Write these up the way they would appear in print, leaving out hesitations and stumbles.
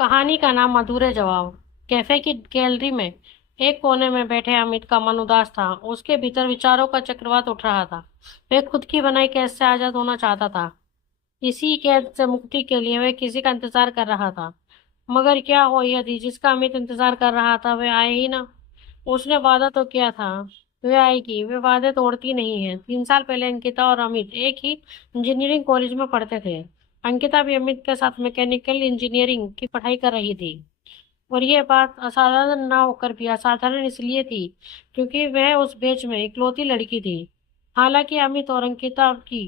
कहानी का नाम अधूरे जवाब। कैफे की गैलरी में एक कोने में बैठे अमित का मन उदास था। उसके भीतर विचारों का चक्रवात उठ रहा था। वह खुद की बनाई कैद से आजाद होना चाहता था। इसी कैद से मुक्ति के लिए वह किसी का इंतजार कर रहा था। मगर क्या हो यह थी जिसका अमित इंतजार कर रहा था, वह आए ही ना। उसने वादा तो किया था वह आएगी। वे वादे तोड़ती नहीं है। 3 साल पहले अंकिता और अमित एक ही इंजीनियरिंग कॉलेज में पढ़ते थे। अंकिता भी अमित के साथ मैकेनिकल इंजीनियरिंग की पढ़ाई कर रही थी। और ये बात असाधारण ना होकर भी असाधारण इसलिए थी क्योंकि वह उस बैच में इकलौती लड़की थी। हालांकि अमित और अंकिता की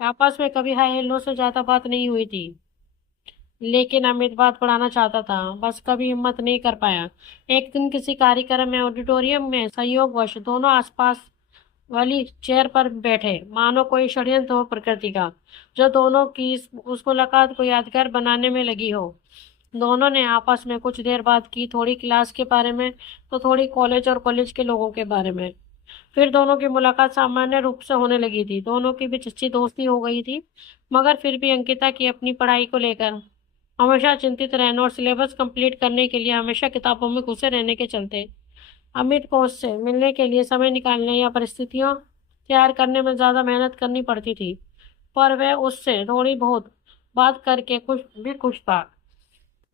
आपस में कभी हाय हेलो से ज्यादा बात नहीं हुई थी, लेकिन अमित बात बढ़ाना चाहता था, बस कभी हिम्मत नहीं कर पाया। एक दिन किसी कार्यक्रम में ऑडिटोरियम में संयोगवश दोनों आसपास वाली चेयर पर बैठे, मानो कोई षड्यंत्र हो प्रकृति का, जो दोनों की उस मुलाकात को यादगार बनाने में लगी हो। दोनों ने आपस में कुछ देर बात की, थोड़ी क्लास के बारे में तो थोड़ी कॉलेज और कॉलेज के लोगों के बारे में। फिर दोनों की मुलाकात सामान्य रूप से होने लगी थी। दोनों के बीच अच्छी दोस्ती हो गई थी। मगर फिर भी अंकिता की अपनी पढ़ाई को लेकर हमेशा चिंतित रहने और सिलेबस कंप्लीट करने के लिए हमेशा किताबों में घुसे रहने के चलते अमित को उससे मिलने के लिए समय निकालने या परिस्थितियां तैयार करने में ज्यादा मेहनत करनी पड़ती थी। पर वह उससे थोड़ी बहुत बात करके खुश था।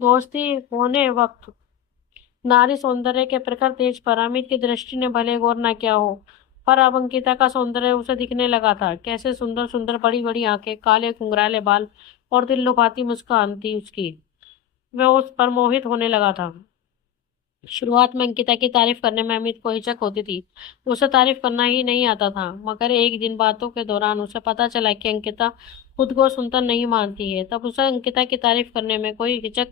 दोस्ती होने वक्त नारी सौंदर्य के प्रखर तेज पर अमित की दृष्टि ने भले गौर न किया हो, पर अब अंकिता का सौंदर्य उसे दिखने लगा था। कैसे सुंदर सुंदर बड़ी बड़ी आंखें, काले घुंघराले बाल और दिल लुभाती मुस्कान थी उसकी। वह उस पर मोहित होने लगा था। शुरुआत में अंकिता की तारीफ करने में अमित को हिचक होती थी। उसे तारीफ करना ही नहीं आता था। मगर एक दिन बातों के दौरान उसे पता चला कि अंकिता खुद को सुंदर नहीं मानती है। तब उसे अंकिता की तारीफ करने में कोई हिचक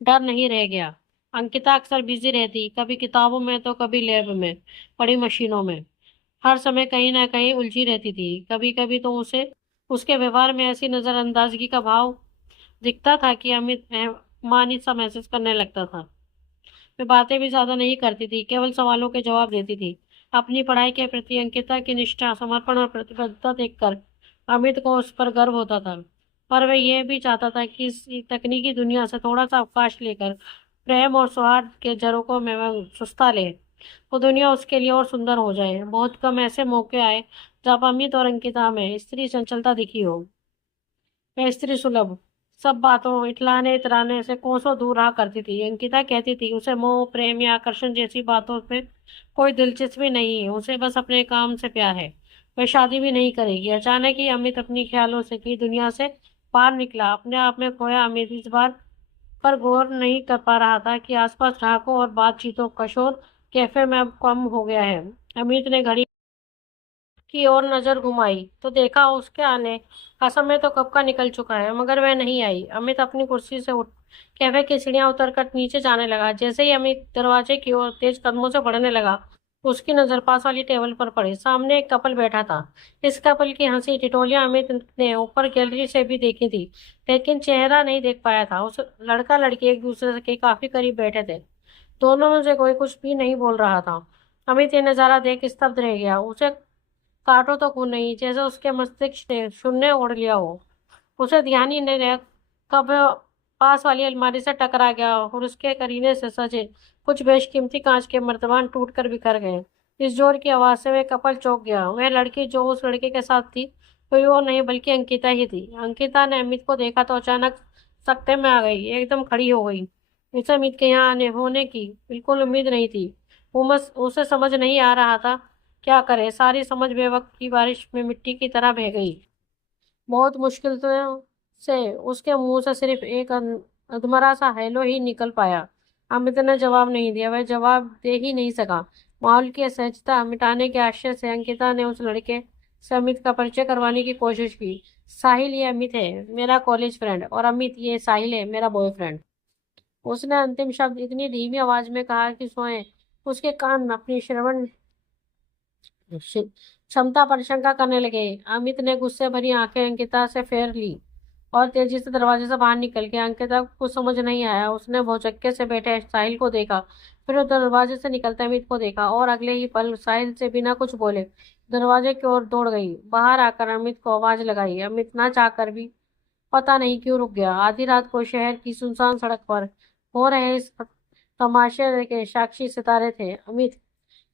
डर नहीं रह गया। अंकिता अक्सर बिजी रहती, कभी किताबों में तो कभी लैब में बड़ी मशीनों में। हर समय कहीं ना कहीं उलझी रहती थी। कभी कभी तो उसे उसके व्यवहार में ऐसी नजरअंदाजगी का भाव दिखता था कि अमित मानी सा महसूस करने लगता था। वे बातें भी ज्यादा नहीं करती थी, केवल सवालों के जवाब देती थी। अपनी पढ़ाई के प्रति अंकिता की निष्ठा, समर्पण और प्रतिबद्धता देखकर अमित को उस पर गर्व होता था। पर वह यह भी चाहता था कि इस तकनीकी दुनिया से थोड़ा सा अवकाश लेकर प्रेम और सौहार्द के झरोकों में वह सुस्ता ले, तो दुनिया उसके लिए और सुंदर हो जाए। बहुत कम ऐसे मौके आए जब अमित और अंकिता में स्त्री चंचलता दिखी हो। वह स्त्री सुलभ, सब बातों इतलाने इतराने से कोसों दूर रहा करती थी। अंकिता कहती थी उसे मोह प्रेम या आकर्षण जैसी बातों में कोई दिलचस्पी नहीं है, उसे बस अपने काम से प्यार है। वह शादी भी नहीं करेगी। अचानक ही अमित अपनी ख्यालों से की दुनिया से बाहर निकला, अपने आप में खोया। अमित इस बार पर गौर नहीं कर पा रहा था कि आसपास ग्राहकों और बातचीतों का शोर कैफे में अब कम हो गया है। अमित ने घड़ी की ओर नजर घुमाई तो देखा उसके आने का समय तो कब का निकल चुका है, मगर वह नहीं आई। अमित अपनी कुर्सी से उठ कैफे की सीढ़ियां उतरकर नीचे जाने लगा। जैसे ही अमित दरवाजे की ओर तेज कदमों से बढ़ने लगा, उसकी नजर पास वाली टेबल पर पड़ी। सामने एक कपल बैठा था। इस कपल की हंसी ठिठोलियां अमित ने ऊपर गैलरी से भी देखी थी, लेकिन चेहरा नहीं देख पाया था। उस लड़का लड़की एक दूसरे के काफी करीब बैठे थे। दोनों में से कोई कुछ भी नहीं बोल रहा था। अमित ये नजारा देख स्तब्ध रह गया। उसे काटो तो खून नहीं, जैसे उसके मस्तिष्क ने शून्य ओढ़ लिया हो। उसे ध्यान ही नहीं रहा कब वह पास वाली अलमारी से टकरा गया और उसके करीने से सजे कुछ बेशकीमती कांच के मर्तबान टूटकर बिखर गए। इस जोर की आवाज से वह कपल चौंक गया। वह लड़की जो उस लड़के के साथ थी कोई और नहीं बल्कि अंकिता ही थी। अंकिता ने अमित को देखा तो अचानक सकते में आ गई, एकदम खड़ी हो गई। इसे अमित के यहाँ आने होने की बिल्कुल उम्मीद नहीं थी। उसे समझ नहीं आ रहा था क्या करे। सारी समझ बेवक्त की बारिश में मिट्टी की तरह बह गई। बहुत मुश्किल से उसके मुंह से सिर्फ एक अधमरा सा हेलो ही निकल पाया। अमित ने जवाब नहीं दिया, वह जवाब दे ही नहीं सका। माहौल की असहजता मिटाने के आशय से अंकिता ने उस लड़के से अमित का परिचय करवाने की कोशिश की। साहिल, ये अमित है, मेरा कॉलेज फ्रेंड। और अमित, ये साहिल है, मेरा बॉयफ्रेंड। उसने अंतिम शब्द इतनी धीमी आवाज में कहा कि सोए उसके कान अपनी श्रवण क्षमता पर शंका करने लगे। अमित ने गुस्से भरी आंखें अंकिता से फेर ली और तेजी से दरवाजे से बाहर निकल गया। अंकिता को कुछ समझ नहीं आया। उसने भौचक्के से बैठे साहिल को देखा, फिर उस दरवाजे से निकलते अमित को देखा और अगले ही पल साहिल से बिना कुछ बोले दरवाजे की ओर दौड़ गई। बाहर आकर अमित को आवाज लगाई। अमित ना चाहकर भी पता नहीं क्यों रुक गया। आधी रात को शहर की सुनसान सड़क पर हो रहे इस तमाशे के साक्षी सितारे थे। अमित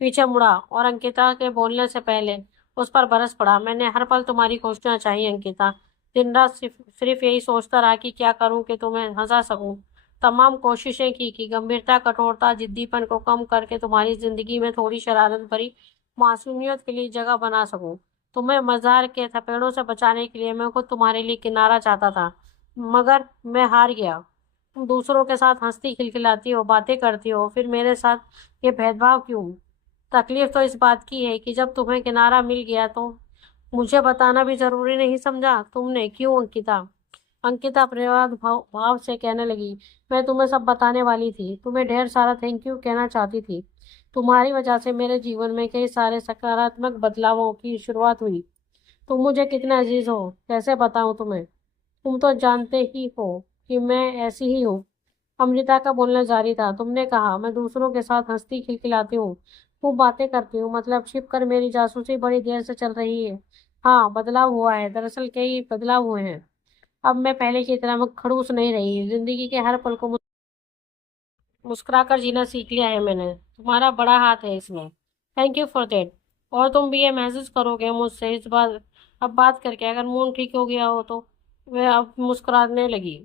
पीछे मुड़ा और अंकिता के बोलने से पहले उस पर बरस पड़ा। मैंने हर पल तुम्हारी खोजना चाहिए अंकिता। दिन रात सिर्फ यही सोचता रहा कि क्या करूं कि तुम्हें हंसा सकूं। तमाम कोशिशें की कि गंभीरता, कठोरता, जिद्दीपन को कम करके तुम्हारी जिंदगी में थोड़ी शरारत भरी मासूमियत के लिए जगह बना सकूं। तुम्हें मजार के थपेड़ों से बचाने के लिए मैं खुद तुम्हारे लिए किनारा चाहता था, मगर मैं हार गया। तुम दूसरों के साथ हंसती खिलखिलाती हो, बातें करती हो, फिर मेरे साथ ये भेदभाव क्यों? तकलीफ तो इस बात की है कि जब तुम्हें किनारा मिल गया तो मुझे बताना भी जरूरी नहीं समझा तुमने। क्यों अंकिता? अंकिता प्रेम भाव से कहने लगी, मैं तुम्हें सब बताने वाली थी, तुम्हें ढेर सारा थैंक यू कहना चाहती थी। तुम्हारी वजह से मेरे जीवन में कई सारे सकारात्मक बदलावों की शुरुआत हुई। तुम मुझे कितने अजीज हो, कैसे बताऊं तुम्हें? तुम तो जानते ही हो कि मैं ऐसी ही हूँ। अमृता का बोलना जारी था। तुमने कहा मैं दूसरों के साथ हंसती खिलखिलाती हूँ, खूब बातें करती हूँ, मतलब छिप कर मेरी जासूसी बड़ी देर से चल रही है। हाँ, बदलाव हुआ है, दरअसल कई बदलाव हुए हैं। अब मैं पहले की तरह खड़ूस नहीं रही। जिंदगी के हर पल को मुस्कुराकर जीना सीख लिया है मैंने। तुम्हारा बड़ा हाथ है इसमें। Thank you for that. और तुम भी ये महसूस करोगे मुझसे इस बार अब बात करके, अगर मूड ठीक हो गया हो तो। वह अब मुस्कुराने लगी।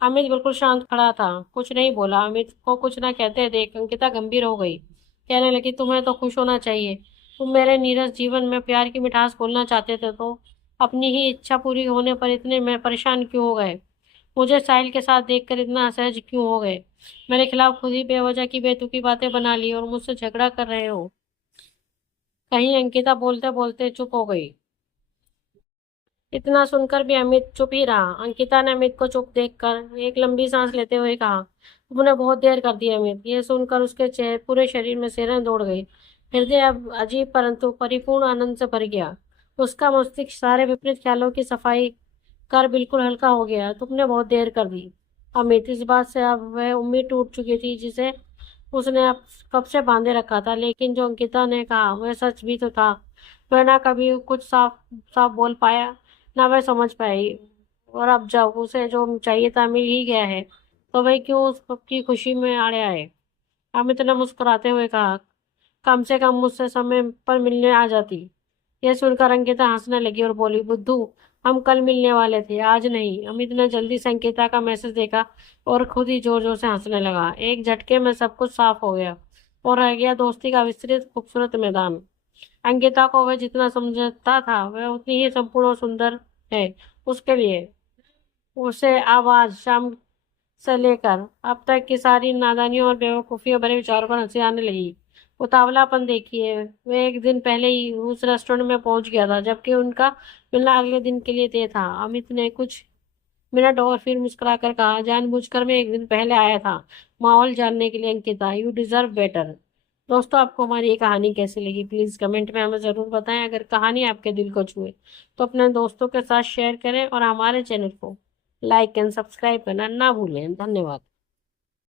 अमित बिल्कुल शांत खड़ा था, कुछ नहीं बोला। अमित को कुछ ना कहते देख अंकिता गंभीर हो गई। कहने लगी, तुम्हें तो खुश होना चाहिए। तुम मेरे नीरस जीवन में प्यार की मिठास घोलना चाहते थे, तो अपनी ही इच्छा पूरी होने पर इतने में परेशान क्यों हो गए? मुझे साहिल के साथ देखकर इतना असहज क्यों हो गए? मेरे खिलाफ खुद ही बेवजह की बेतुकी बातें बना ली और मुझसे झगड़ा कर रहे हो? कहीं अंकिता बोलते बोलते चुप हो गई। इतना सुनकर भी अमित चुप ही रहा। अंकिता ने अमित को चुप देखकर एक लंबी सांस लेते हुए कहा, तुमने बहुत देर कर दी अमित। यह सुनकर उसके चेहरे पूरे शरीर में सिहरन दौड़ गई। हृदय अब अजीब परंतु परिपूर्ण आनंद से भर गया। उसका मस्तिष्क सारे विपरीत ख्यालों की सफाई कर बिल्कुल हल्का हो गया। तुमने बहुत देर कर दी अमित। इस बात से अब वह उम्मीद टूट चुकी थी जिसे उसने अब कब से बांधे रखा था। लेकिन जो अंकिता ने कहा वह सच भी तो था। वह ना कभी कुछ साफ साफ बोल पाया, ना वह समझ पाई। और अब जब उसे जो चाहिए था मिल ही गया है, तो वह क्यों उसकी खुशी में आड़े आए? अमित ने मुस्कुराते हुए कहा, कम से कम मुझसे समय पर मिलने आ जाती। यह सुनकर अंकिता हंसने लगी और बोली, बुद्धू, हम कल मिलने वाले थे, आज नहीं। अमित ने जल्दी से अंकिता का मैसेज देखा और खुद ही जोर जोर से हंसने लगा। एक झटके में सब कुछ साफ हो गया और रह गया दोस्ती का विस्तृत खूबसूरत मैदान। अंकिता को वह जितना समझता था वह उतनी ही संपूर्ण और सुंदर है उसके लिए। उसे आवाज शाम से लेकर अब तक की सारी नादानियों और बेवकूफियों भरे विचारों पर हंसी आने लगी। उतावलापन देखिए, वे एक दिन पहले ही उस रेस्टोरेंट में पहुंच गया था, जबकि उनका मिलना अगले दिन के लिए तय था। अमित ने कुछ मिनट और फिर मुस्कुराकर कहा, जानबूझकर मैं एक दिन पहले आया था माहौल जानने के लिए अंकिता, यू डिजर्व बेटर। दोस्तों, आपको हमारी ये कहानी कैसी लगी प्लीज कमेंट में हमें जरूर बताएं। अगर कहानी आपके दिल को छुए तो अपने दोस्तों के साथ शेयर करें और हमारे चैनल को लाइक एंड सब्सक्राइब करना ना भूलें। धन्यवाद।